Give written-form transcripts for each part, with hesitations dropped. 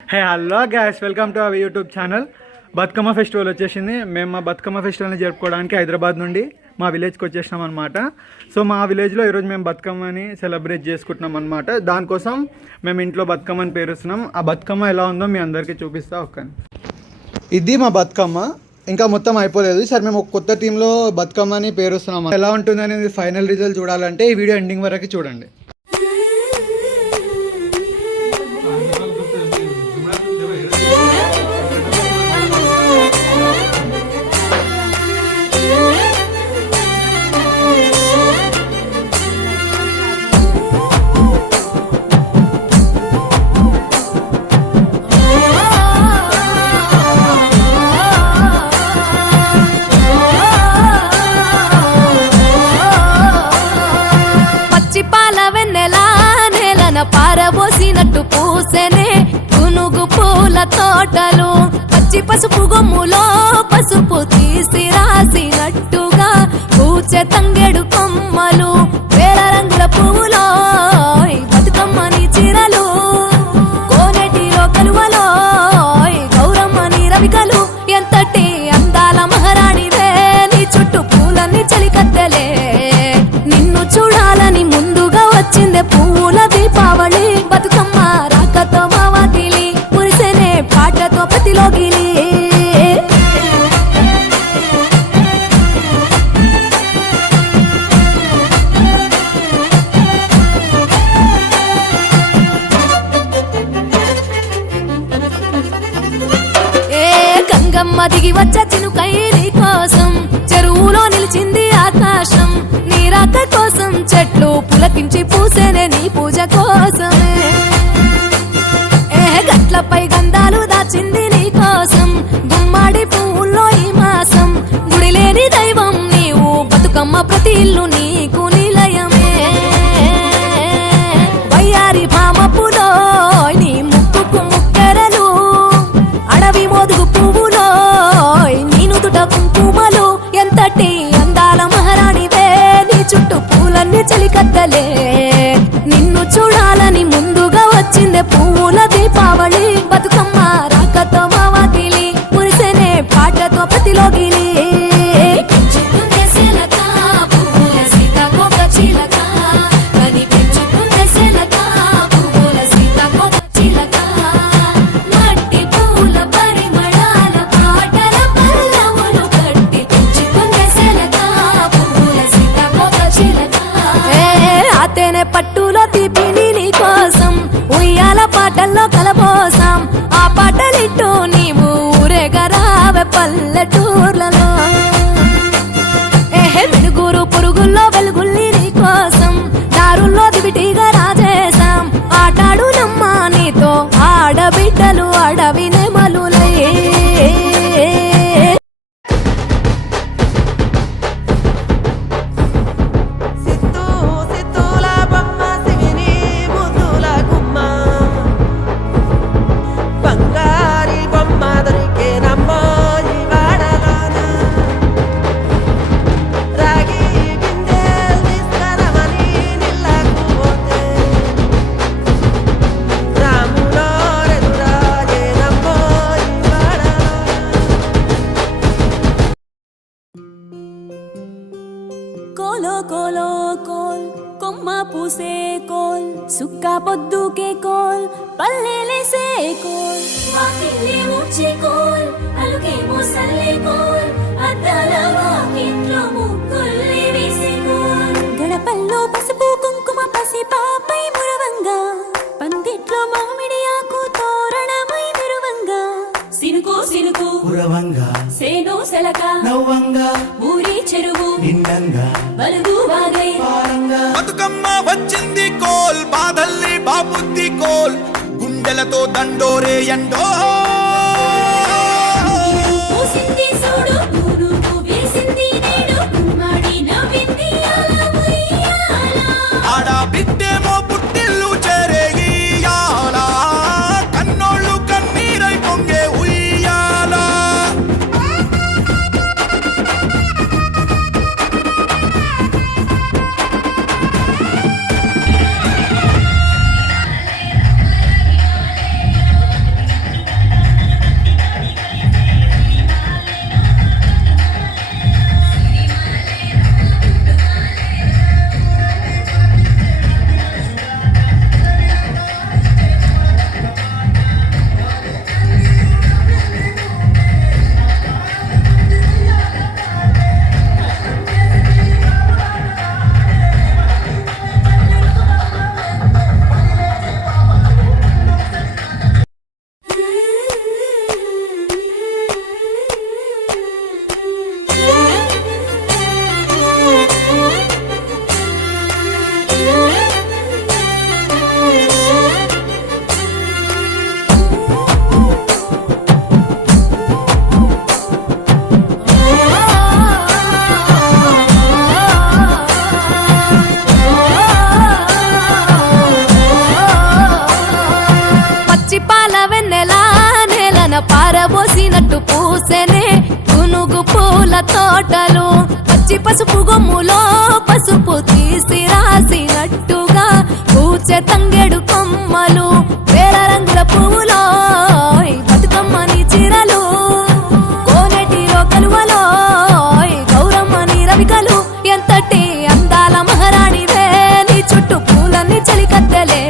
Hey hello gas, welcome to our YouTube channel. Bathukamma festival వచ్చేసింది. మేము మా బతుకమ్మ ఫెస్టివల్ని జరుపుకోవడానికి హైదరాబాద్ నుండి మా విలేజ్కి వచ్చేసినాం అనమాట. సో మా విలేజ్లో ఈరోజు మేము బతుకమ్మని సెలబ్రేట్ చేసుకుంటున్నాం అనమాట. దానికోసం మేము ఇంట్లో బతుకమ్మని పేరుస్తున్నాం. ఆ బతుకమ్మ ఎలా ఉందో మీ అందరికీ చూపిస్తా. ఒక్కని ఇది మా బతుకమ్మ, ఇంకా మొత్తం అయిపోలేదు. సరే మేము ఒక కొత్త టీంలో బతుకమ్మని పేరుస్తున్నాం. ఎలా ఉంటుంది అనేది ఫైనల్ రిజల్ట్ చూడాలంటే ఈ వీడియో ఎండింగ్ వరకు చూడండి. పారబోసినట్టు పూసెనే గునుగు పూల తోటలు, పచ్చి పసుపు గొమ్ములో పసుపు తీసి రాసినట్టుగా పూచె తంగెడు కొమ్మలు, వేల రంగుల పువ్వులో బతుకమ్మని చీరలు, కోనేటిలో కలువలో గౌరమ్మని రవికలు, ఎంతటి అందాల మహారాణివే నీ చుట్టూ పూలన్నీ చలికత్తెలే. నిన్ను చూడాలని ముందుగా వచ్చిందే పువ్వుల దీపావళి, బతుకమ్మ రాకతో మా వాకిలి మురిసెనే పాటతో ప్రతిలోగిలి. గంగమ్మ దిగి వచ్చ చినుకై నీ కోసం చెరువులో నిలిచింది ఆకాశం, నీ రాక కోసం చెట్లు పులకించి పూసేనే నీ పూజ కోసమే. గట్లపై గంధాలు దాచింది నీ కోసం, గుమ్మాడి పువ్వుల్లో ఈ మాసం, గుడి లేని దైవం నీవు బతుకమ్మ ప్రతి ఇల్లు నీకు నిలయమే. వయ్యారి భామపులో నీ ముక్కుకు ముక్కెరలు, అడవి మోదుగు పువ్వులో నీ నుదుట కుంకుమలు, ఎంతటి అందాల మహారాణివే నీ చుట్టూ పూలన్నీ చలికత్తలే. నిన్ను చూడాలని ముందుగా వచ్చిందే పువ్వుల దీపావళి, బతుకమ్మ రాకతో మా వాకిలి మురిసెనే పాటతో ప్రతిలోగిలి. పట్టులో తీపిని నీ కోసం ఉయ్యాల పాటల్లో కలబోసాం, ఆ పాటలిట్టు నీవు ఊరేగరావే పల్లెటూర్లలో. వెలుగురు పురుగుల్లో వెలుగుల్ని నీ కోసం దారుల్లో దివిటిగా రాజేశాం, ఆటాడు నమ్మా నీతో ఆడబిడ్డలు అడవి నెమలులే. కోలో కోలో కోల్ కొమ్మ పూసే కోల్, సుక్క పొద్దుకే కోల్ పల్లెలేసే కోల్, వాకిలి ఊడ్చే కోల్ అలుగే మోసల్లే కోల్, అద్దాల వాకిట్లో ముగ్గుల్ని వేసే కోల్, గడపల్లో పసుపు కుంకుమ పసి పాపై మురవంగా, పందిట్లో మామిడి ఆకు తోరణమై మెరువంగా, సినుకు సినుకు పురవంగా, సేను సెలక నవ్వంగా, ఊరి చెరువు నిండంగా, బలుగు వాగై పారంగా. బతుకమ్మ వచ్చింది కోల్, బాధల్ని బాబుద్ది కోల్, గుండెలతో దండోరే ఎండో పూసింది చూడు పూనుకు వేసింది నేడు, కుమ్మడి నవ్వింది అలా ఉయ్యాల, ఆడ బిడ్డేమో పుట్టిల్లు చెరేగియాల, కన్నోళ్ళు కన్నీరై పొంగే ఉయ్యాల. పారబోసినట్టు పూసెనే గునుగు పూల తోటలు పచ్చి పసుపు గొమ్ములో పసుపు తీసి రాసినట్టుగా పూచె తంగెడు కొమ్మలు వేల రంగుల పువ్వులో బతుకమ్మని చీరలు కోనేటిలో కలువలో గౌరమ్మని రవికలు ఎంతటి అందాల మహారాణివే నీ చుట్టూ పూలన్నీ చలికత్తెలే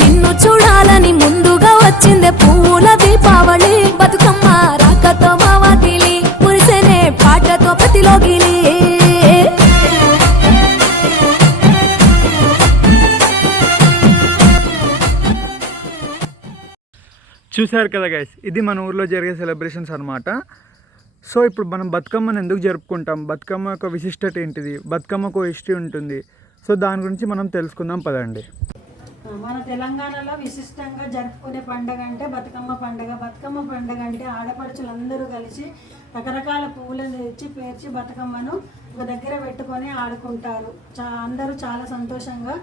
నిన్ను చూడాలని ముందుగా వచ్చిందే పూల దీపావళి బతుకమ్మ రాకతో మా వాకిలి మురిసెనే పాటతో ప్రతిలోగిలి చూశారు కదా గైస్, ఇది మన ఊర్లో జరిగే సెలబ్రేషన్స్ అనమాట. సో ఇప్పుడు మనం బతుకమ్మను ఎందుకు జరుపుకుంటాం, బతుకమ్మ యొక్క విశిష్టత ఏంటిది, బతుకమ్మకు హిస్టరీ ఉంటుంది. సో దాని గురించి మనం తెలుసుకుందాం పదండి. మన తెలంగాణలో విశిష్టంగా జరుపుకునే పండుగ అంటే బతుకమ్మ పండుగ. బతుకమ్మ పండుగ అంటే ఆడపడుచులందరూ కలిసి రకరకాల పువ్వులను తెచ్చి పేర్చి బతుకమ్మను ఒక దగ్గర పెట్టుకొని ఆడుకుంటారు. అందరూ చాలా సంతోషంగా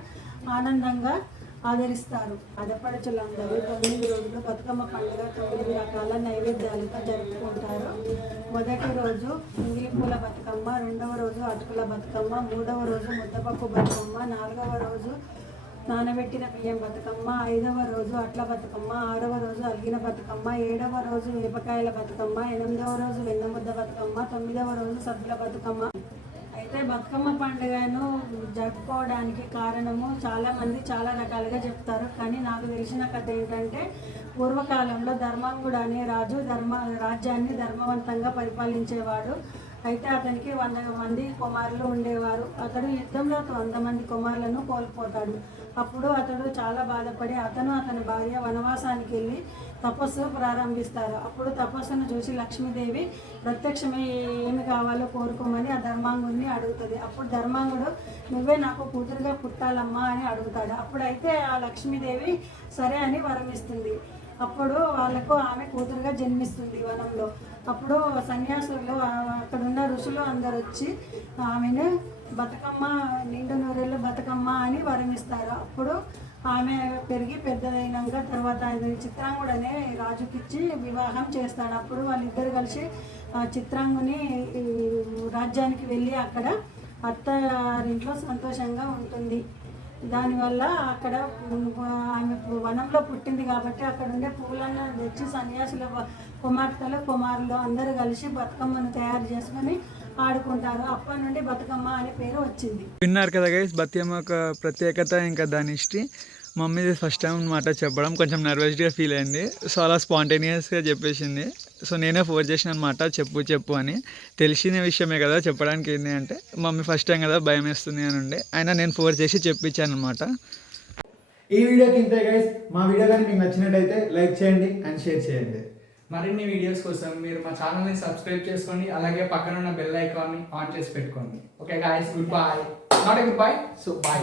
ఆనందంగా ఆదరిస్తారు. ఆడపడుచులందరూ 9 రోజులు బతుకమ్మ పండుగ 9 రకాల నైవేద్యాలతో జరుపుకుంటారు. మొదటి రోజు ఇంగిలి పూల బతుకమ్మ, రెండవ రోజు అటుకుల బతుకమ్మ, మూడవ రోజు ముద్దపప్పు బతుకమ్మ, నాలుగవ రోజు నానబెట్టిన బియ్యం బతుకమ్మ, 5వ రోజు అట్ల బతుకమ్మ, 6వ రోజు అలిగిన బతుకమ్మ, 7వ రోజు మిరపకాయల బతుకమ్మ, 8వ రోజు వెన్నముద్ద బతుకమ్మ, 9వ రోజు సద్దుల బతుకమ్మ. అయితే బతుకమ్మ పండుగను జరుపుకోవడానికి కారణము చాలామంది చాలా రకాలుగా చెప్తారు. కానీ నాకు తెలిసిన కథ ఏంటంటే పూర్వకాలంలో ధర్మాంగుడు అనే రాజు రాజ్యాన్ని ధర్మవంతంగా పరిపాలించేవాడు. అయితే అతనికి 100 మంది కుమారులు ఉండేవారు. అతడు యుద్ధంలో 100 మంది కుమారులను కోల్పోతాడు. అప్పుడు అతడు చాలా బాధపడి అతని భార్య వనవాసానికి వెళ్ళి తపస్సు ప్రారంభిస్తారు. అప్పుడు తపస్సును చూసి లక్ష్మీదేవి ప్రత్యక్షమై ఏమి కావాలో కోరుకోమని ఆ ధర్మాంగుడిని అడుగుతుంది. అప్పుడు ధర్మాంగుడు నువ్వే నాకు కూతురుగా పుట్టాలమ్మా అని అడుగుతాడు. అప్పుడైతే ఆ లక్ష్మీదేవి సరే అని వరమిస్తుంది. అప్పుడు వాళ్ళకు ఆమె కూతురుగా జన్మిస్తుంది వనంలో. అప్పుడు సన్యాసులు అక్కడున్న ఋషులు అందరు వచ్చి ఆమెను బతుకమ్మ నిండు నూరేళ్ళు బతుకమ్మ అని వరమిస్తారు. అప్పుడు ఆమె పెరిగి పెద్దదైనాక తర్వాత చిత్రాంగుడు అనే రాజుకిచ్చి వివాహం చేస్తాడు. అప్పుడు వాళ్ళిద్దరు కలిసి చిత్రాంగుని రాజ్యానికి వెళ్ళి అక్కడ అత్తారింట్లో సంతోషంగా ఉంటుంది. దానివల్ల అక్కడ ఆమె వనంలో పుట్టింది కాబట్టి అక్కడ ఉండే పువ్వులను తెచ్చి సన్యాసుల కుమారులు అందరూ కలిసి బతుకమ్మను తయారు చేసుకొని ఆడుకుంటారు. అప్పటి నుండి బతుకమ్మ అనే పేరు వచ్చింది. విన్నారు కదా గైస్, బతుకమ్మ యొక్క ప్రత్యేకత ఇంకా దాని హిస్టరీ. మమ్మీ ఫస్ట్ టైం అనమాట చెప్పడం, కొంచెం నర్వస్గా ఫీల్ అయింది. సో అలా స్పాంటేనియస్గా చెప్పేసింది. సో నేనే ఫోర్స్ చేసిన అనమాట, చెప్పు అని. తెలిసిన విషయమే కదా చెప్పడానికి. ఏంటి అంటే మమ్మీ ఫస్ట్ టైం కదా భయం వేస్తుంది అని ఉండే, అయినా నేను ఫోర్స్ చేసి చెప్పించాను అనమాట. ఈ వీడియోకి ఇంతే గైస్. మా వీడియో కానీ మీకు నచ్చినట్టయితే లైక్ చేయండి అండ్ షేర్ చేయండి. మరిన్ని వీడియోస్ కోసం మీరు మా ఛానల్ని సబ్స్క్రైబ్ చేసుకోండి. అలాగే పక్కన ఉన్న బెల్ ఐకాన్ని ఆన్ చేసి పెట్టుకోండి. Okay guys, good bye. Not a good bye, so by.